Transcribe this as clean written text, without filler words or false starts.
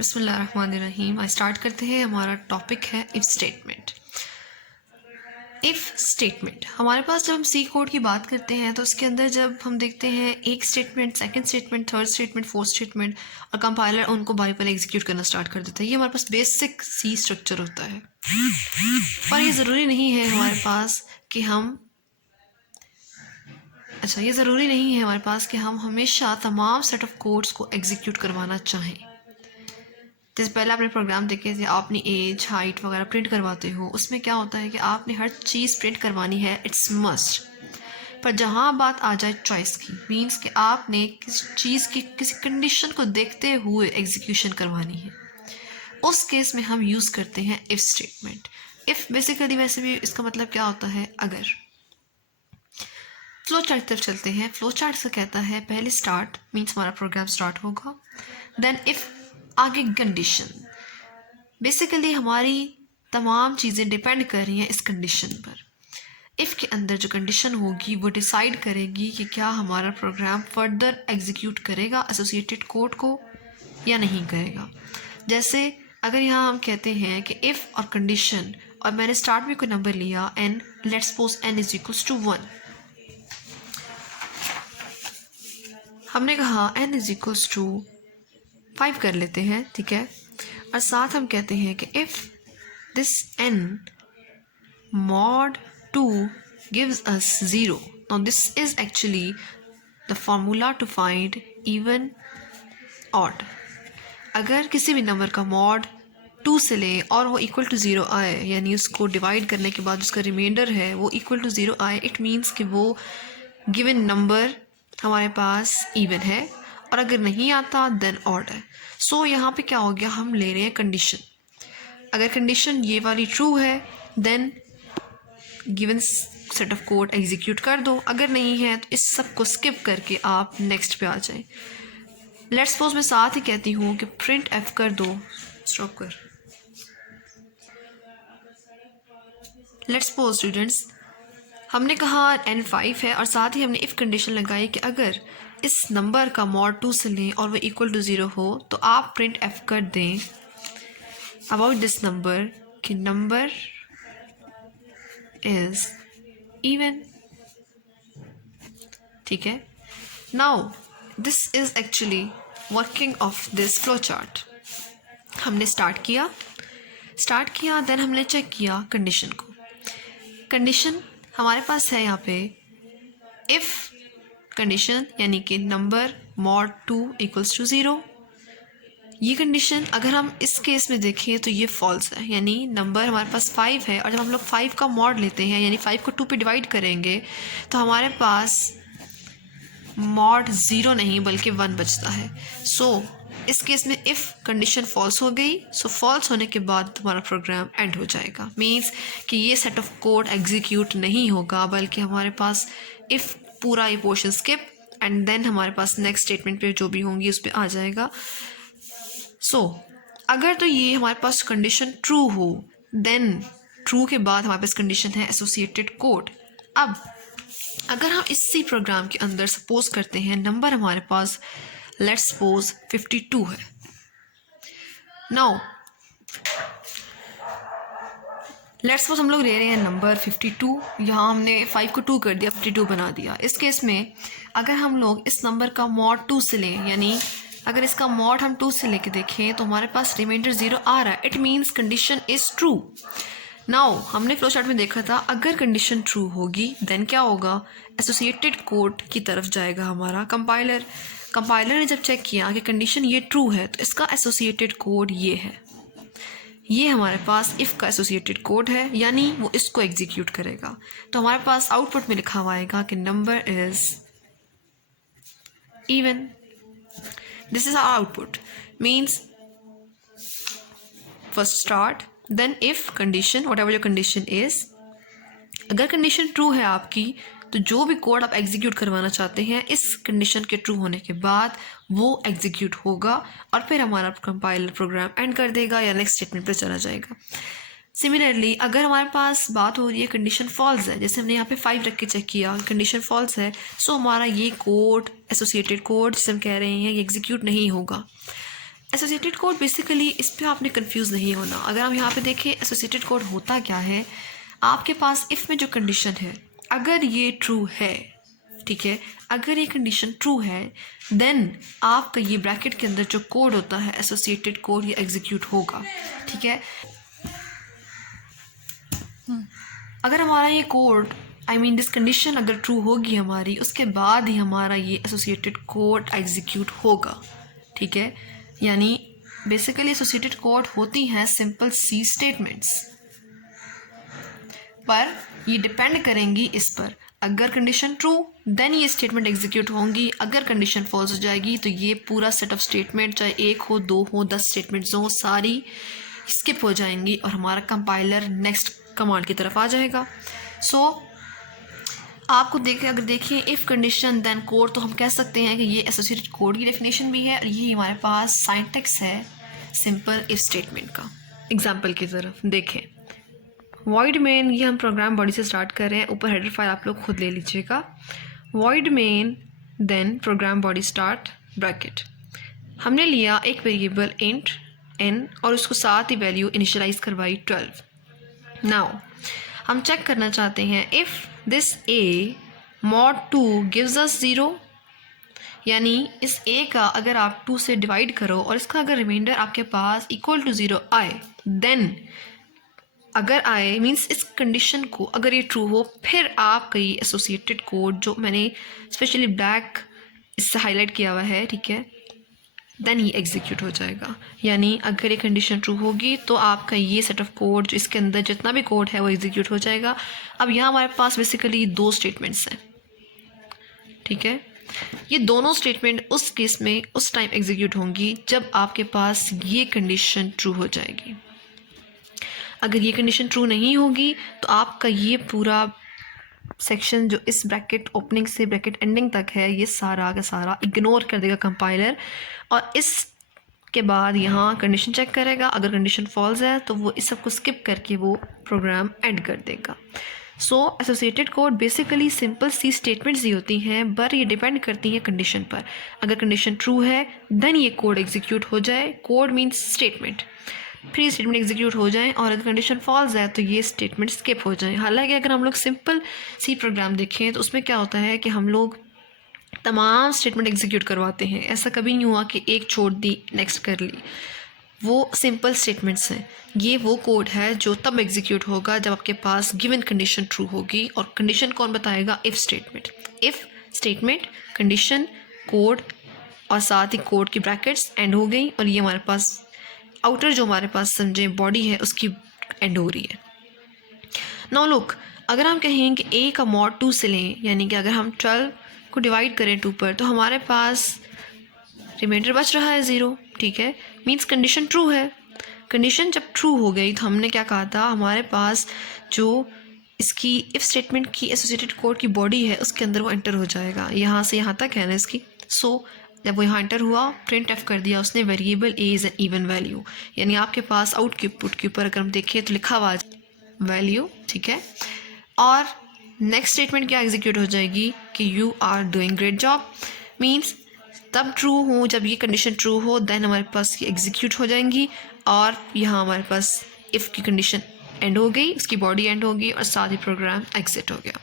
बिस्मिल्लाहिर्रहमानिर्रहीम। आज स्टार्ट करते हैं। हमारा टॉपिक है इफ़ स्टेटमेंट। इफ़ स्टेटमेंट हमारे पास जब हम सी कोड की बात करते हैं तो उसके अंदर जब हम देखते हैं एक statement, second statement, third statement, fourth statement और कंपाइलर उनको बारी बारी एग्जीक्यूट करना स्टार्ट कर देता है। ये हमारे पास बेसिक सी स्ट्रक्चर होता है। पर ये ज़रूरी नहीं है हमारे पास कि हम हमेशा तमाम सेट ऑफ कोड्स को एग्जीक्यूट करवाना चाहें। जैसे पहले आपने प्रोग्राम देखे थे, आपने एज, हाइट वगैरह प्रिंट करवाते हो, उसमें क्या होता है कि आपने हर चीज़ प्रिंट करवानी है, इट्स मस्ट। पर जहाँ बात आ जाए चॉइस की, मींस कि आपने किसी चीज़ की किसी कंडीशन को देखते हुए एग्जीक्यूशन करवानी है, उस केस में हम यूज़ करते हैं इफ़ स्टेटमेंट। इफ़ बेसिकली वैसे भी इसका मतलब क्या होता है, अगर। फ्लो चार्ट तरफ चलते हैं। फ्लो चार्ट से कहता है पहले स्टार्ट मीन्स हमारा प्रोग्राम स्टार्ट होगा, देन इफ़, आगे कंडीशन। बेसिकली हमारी तमाम चीज़ें डिपेंड कर रही हैं इस कंडीशन पर। इफ़ के अंदर जो कंडीशन होगी वो डिसाइड करेगी कि क्या हमारा प्रोग्राम फर्दर एग्जीक्यूट करेगा एसोसिएटेड कोड को या नहीं करेगा। जैसे अगर यहाँ हम कहते हैं कि इफ़ और कंडीशन, और मैंने स्टार्ट में कोई नंबर लिया n, let's suppose n is equals to 1। हमने कहा एन इज इक्वल्स टू 5 कर लेते हैं, ठीक है। और साथ हम कहते हैं कि if this n mod 2 gives us 0. Now this is actually the formula to find even odd. अगर किसी भी नंबर का मॉड 2 से ले और वो इक्वल टू 0 आए, यानी उसको डिवाइड करने के बाद उसका रिमाइंडर है वो इक्वल टू 0 आए, इट मीन्स कि वो गिवन नंबर हमारे पास इवन है, और अगर नहीं आता देन ऑड है। सो यहाँ पे क्या हो गया, हम ले रहे हैं कंडीशन। अगर कंडीशन ये वाली ट्रू है then given set of code execute कर दो, अगर नहीं है तो इस सब को स्किप करके आप नेक्स्ट पे आ जाएं। लेट्स सपोज मैं साथ ही कहती हूँ कि प्रिंट एफ कर दो, स्टॉप कर। लेट्स सपोज स्टूडेंट्स, हमने कहा n5 है और साथ ही हमने इफ़ कंडीशन लगाई कि अगर इस नंबर का मॉड 2 से लें और वो इक्वल टू 0 हो तो आप प्रिंट एफ कर दें अबाउट दिस नंबर कि नंबर इज इवन, ठीक है। Now this is actually working of this flow chart. हमने स्टार्ट किया देन हमने चेक किया कंडीशन को। कंडीशन हमारे पास है यहाँ पे इफ़ कंडीशन, यानी कि नंबर मॉड 2 इक्वल्स टू 0। ये कंडीशन अगर हम इस केस में देखें तो ये फॉल्स है, यानी नंबर हमारे पास 5 है और जब हम लोग 5 का मॉड लेते हैं यानी 5 को 2 पे डिवाइड करेंगे तो हमारे पास मॉड 0 नहीं बल्कि 1 बचता है। सो इस केस में इफ़ कंडीशन फॉल्स हो गई, सो फॉल्स होने के बाद हमारा प्रोग्राम एंड हो जाएगा। मीन्स कि ये सेट ऑफ कोड एग्जीक्यूट नहीं होगा बल्कि हमारे पास इफ़ पूरा ये पोर्शन स्किप एंड देन हमारे पास नेक्स्ट स्टेटमेंट पे जो भी होंगी उस पर आ जाएगा। सो अगर तो ये हमारे पास कंडीशन ट्रू हो देन ट्रू के बाद हमारे पास कंडीशन है एसोसिएटेड कोड। अब अगर हम इसी प्रोग्राम के अंदर सपोज करते हैं नंबर हमारे पास लेट्स सपोज 52 है। नाउ लेट्स सपोज हम लोग ले रहे हैं नंबर 52, यहाँ हमने 5 को 2 कर दिया, 52 बना दिया। इस केस में अगर हम लोग इस नंबर का मॉड 2 से लें, यानी अगर इसका मॉड हम 2 से लेके देखें तो हमारे पास रिमाइंडर 0 आ रहा है, it means condition is true. Now हमने फ्लो चार्ट में देखा था अगर कंडीशन ट्रू होगी देन क्या होगा, एसोसिएटेड कोड की तरफ जाएगा हमारा कंपाइलर ने जब चेक किया कि कंडीशन ये ट्रू है तो इसका एसोसिएटेड कोड ये है, ये हमारे पास इफ़ का एसोसिएटेड कोड है, यानी वो इसको एग्जीक्यूट करेगा। तो हमारे पास आउटपुट में लिखा हुआ आएगा कि number is even. This is our output, means first start then if condition, whatever your condition is. अगर कंडीशन ट्रू है आपकी तो जो भी कोड आप एग्जीक्यूट करवाना चाहते हैं इस कंडीशन के ट्रू होने के बाद वो एग्जीक्यूट होगा और फिर हमारा कंपाइलर प्रोग्राम एंड कर देगा या नेक्स्ट स्टेटमेंट पे चला जाएगा। सिमिलरली अगर हमारे पास बात हो रही है कंडीशन फॉल्स है, जैसे हमने यहाँ पे 5 रख के चेक किया, कंडीशन फॉल्स है, सो हमारा ये कोड एसोसिएटेड कोड जिसे हम कह रहे हैं ये एग्जीक्यूट नहीं होगा। एसोसिएटेड कोड बेसिकली इस पर आपने कंफ्यूज नहीं होना। अगर हम यहाँ पे देखें एसोसिएटेड कोड होता क्या है, आपके पास इफ़ में जो कंडीशन है अगर ये ट्रू है, ठीक है, अगर ये कंडीशन ट्रू है देन आपका ये ब्रैकेट के अंदर जो कोड होता है एसोसिएटेड कोड ये एग्जीक्यूट होगा, ठीक है। अगर हमारा ये कोड दिस कंडीशन अगर ट्रू होगी हमारी, उसके बाद ही हमारा ये एसोसिएटेड कोड एग्जीक्यूट होगा, ठीक है। यानी बेसिकली एसोसिएटेड कोड होती हैं सिंपल सी स्टेटमेंट्स, पर ये डिपेंड करेंगी इस पर, अगर कंडीशन ट्रू देन ये स्टेटमेंट एग्जीक्यूट होंगी, अगर कंडीशन फॉल्स हो जाएगी तो ये पूरा सेट ऑफ स्टेटमेंट चाहे 1 हो 2 हो 10 स्टेटमेंट्स हो सारी स्किप हो जाएंगी और हमारा कंपाइलर नेक्स्ट कमांड की तरफ आ जाएगा। सो आपको अगर देखें इफ़ कंडीशन देन कोड, तो हम कह सकते हैं कि ये एसोसिएटेड कोड की डेफिनेशन भी है और ये हमारे पास सिंटैक्स है सिंपल इफ स्टेटमेंट का। एग्जांपल की तरफ देखें, वॉइड मेन, ये हम प्रोग्राम बॉडी से स्टार्ट कर रहे हैं, ऊपर हेडर फाइल आप लोग खुद ले लीजिएगा। Void main then program body start bracket, हमने लिया एक वेरिएबल इंट n और उसको साथ ही वैल्यू इनिशियलाइज करवाई 12। नाउ हम चेक करना चाहते हैं if this a mod 2 gives us 0, यानी इस a का अगर आप 2 से डिवाइड करो और इसका अगर रिमाइंडर आपके पास इक्वल टू 0 आए, देन अगर आए मीन्स इस कंडीशन को अगर ये ट्रू हो, फिर आपका ये एसोसिएटेड कोड जो मैंने स्पेशली ब्लैक इससे हाईलाइट किया हुआ है, ठीक है, देन ये एग्जीक्यूट हो जाएगा। यानी अगर ये कंडीशन ट्रू होगी तो आपका ये सेट ऑफ कोड जो इसके अंदर जितना भी कोड है वो एग्जीक्यूट हो जाएगा। अब यहाँ हमारे पास बेसिकली 2 स्टेटमेंट्स हैं, ठीक है, ये दोनों स्टेटमेंट उस केस में उस टाइम एग्जीक्यूट होंगी जब आपके पास ये कंडीशन ट्रू हो जाएगी। अगर ये कंडीशन ट्रू नहीं होगी तो आपका ये पूरा सेक्शन जो इस ब्रैकेट ओपनिंग से ब्रैकेट एंडिंग तक है ये सारा का सारा इग्नोर कर देगा कंपाइलर, और इसके बाद यहाँ कंडीशन चेक करेगा, अगर कंडीशन फॉल्स है तो वो इस सब को स्किप करके वो प्रोग्राम एंड कर देगा। सो एसोसिएटेड कोड बेसिकली सिंपल सी स्टेटमेंट्स ही होती हैं, पर ये डिपेंड करती हैं कंडीशन पर। अगर कंडीशन ट्रू है देन ये कोड एग्जीक्यूट हो जाए, कोड मीन्स स्टेटमेंट, फिर ये स्टेटमेंट एग्जीक्यूट हो जाए, और अगर कंडीशन फॉल्स है तो ये स्टेटमेंट स्किप हो जाए। हालांकि अगर हम लोग सिंपल सी प्रोग्राम देखें तो उसमें क्या होता है कि हम लोग तमाम स्टेटमेंट एग्जीक्यूट करवाते हैं, ऐसा कभी नहीं हुआ कि एक छोड़ दी नेक्स्ट कर ली, वो सिंपल स्टेटमेंट्स हैं। ये वो कोड है जो तब एग्जीक्यूट होगा जब आपके पास गिवन कंडीशन ट्रू होगी, और कंडीशन कौन बताएगा? If statement. If statement, condition, code और साथ ही कोड की ब्रैकेट्स एंड हो गई, और ये हमारे पास आउटर जो हमारे पास समझे बॉडी है उसकी एंड हो रही है। नाउ लुक, अगर हम कहें कि a का mod 2 से लें, यानी कि अगर हम 12 को डिवाइड करें 2 पर, तो हमारे पास रिमाइंडर बच रहा है 0, ठीक है, मीन्स कंडीशन ट्रू है। कंडीशन जब ट्रू हो गई तो हमने क्या कहा था, हमारे पास जो इसकी इफ़ स्टेटमेंट की एसोसिएटेड कोड की बॉडी है उसके अंदर वो एंटर हो जाएगा, यहाँ से यहाँ तक है ना इसकी। सो जब वो यहाँ एंटर हुआ, प्रिंट एफ कर दिया उसने, variable A is an even value, यानी आपके पास आउट के पुट के ऊपर अगर हम देखें तो लिखा हुआ वैल्यू, ठीक है। और नेक्स्ट स्टेटमेंट क्या एग्जीक्यूट हो जाएगी कि you are doing great job, means तब ट्रू हो जब ये कंडीशन ट्रू हो, देन हमारे पास ये एग्जीक्यूट हो जाएंगी, और यहाँ हमारे पास इफ़ की कंडीशन एंड हो गई, उसकी बॉडी एंड होगी और साथ ही प्रोग्राम एग्जिट हो गया।